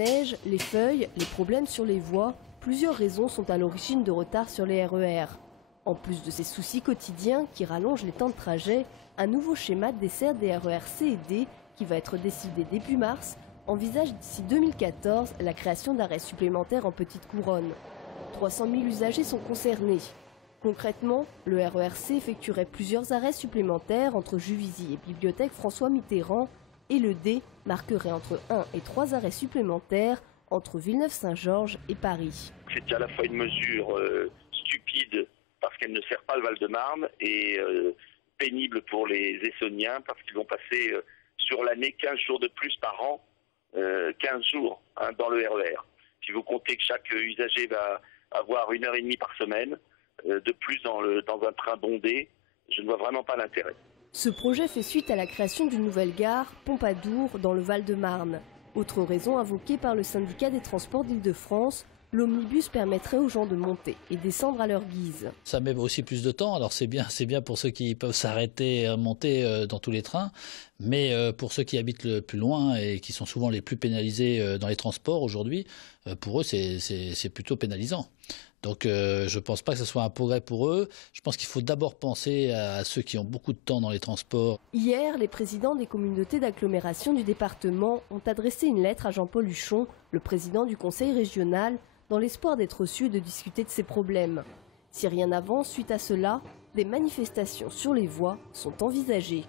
La neige, les feuilles, les problèmes sur les voies, plusieurs raisons sont à l'origine de retards sur les RER. En plus de ces soucis quotidiens qui rallongent les temps de trajet, un nouveau schéma de dessert des RER C et D, qui va être décidé début mars, envisage d'ici 2014 la création d'arrêts supplémentaires en petite couronne. 300 000 usagers sont concernés. Concrètement, le RER C effectuerait plusieurs arrêts supplémentaires entre Juvisy et Bibliothèque François Mitterrand, et le D marquerait entre 1 et 3 arrêts supplémentaires entre Villeneuve-Saint-Georges et Paris. C'est à la fois une mesure stupide parce qu'elle ne sert pas le Val-de-Marne et pénible pour les Essonniens parce qu'ils vont passer sur l'année 15 jours de plus par an, 15 jours dans le RER. Si vous comptez que chaque usager va avoir 1h30 par semaine de plus dans un train bondé, je ne vois vraiment pas l'intérêt. Ce projet fait suite à la création d'une nouvelle gare, Pompadour, dans le Val-de-Marne. Autre raison invoquée par le syndicat des transports d'Île-de-France, l'omnibus permettrait aux gens de monter et descendre à leur guise. Ça met aussi plus de temps, alors c'est bien pour ceux qui peuvent s'arrêter, monter dans tous les trains, mais pour ceux qui habitent le plus loin et qui sont souvent les plus pénalisés dans les transports aujourd'hui, pour eux c'est plutôt pénalisant. Donc je ne pense pas que ce soit un progrès pour eux. Je pense qu'il faut d'abord penser à ceux qui ont beaucoup de temps dans les transports. Hier, les présidents des communautés d'agglomération du département ont adressé une lettre à Jean-Paul Huchon, le président du conseil régional, dans l'espoir d'être reçu et de discuter de ces problèmes. Si rien n'avance suite à cela, des manifestations sur les voies sont envisagées.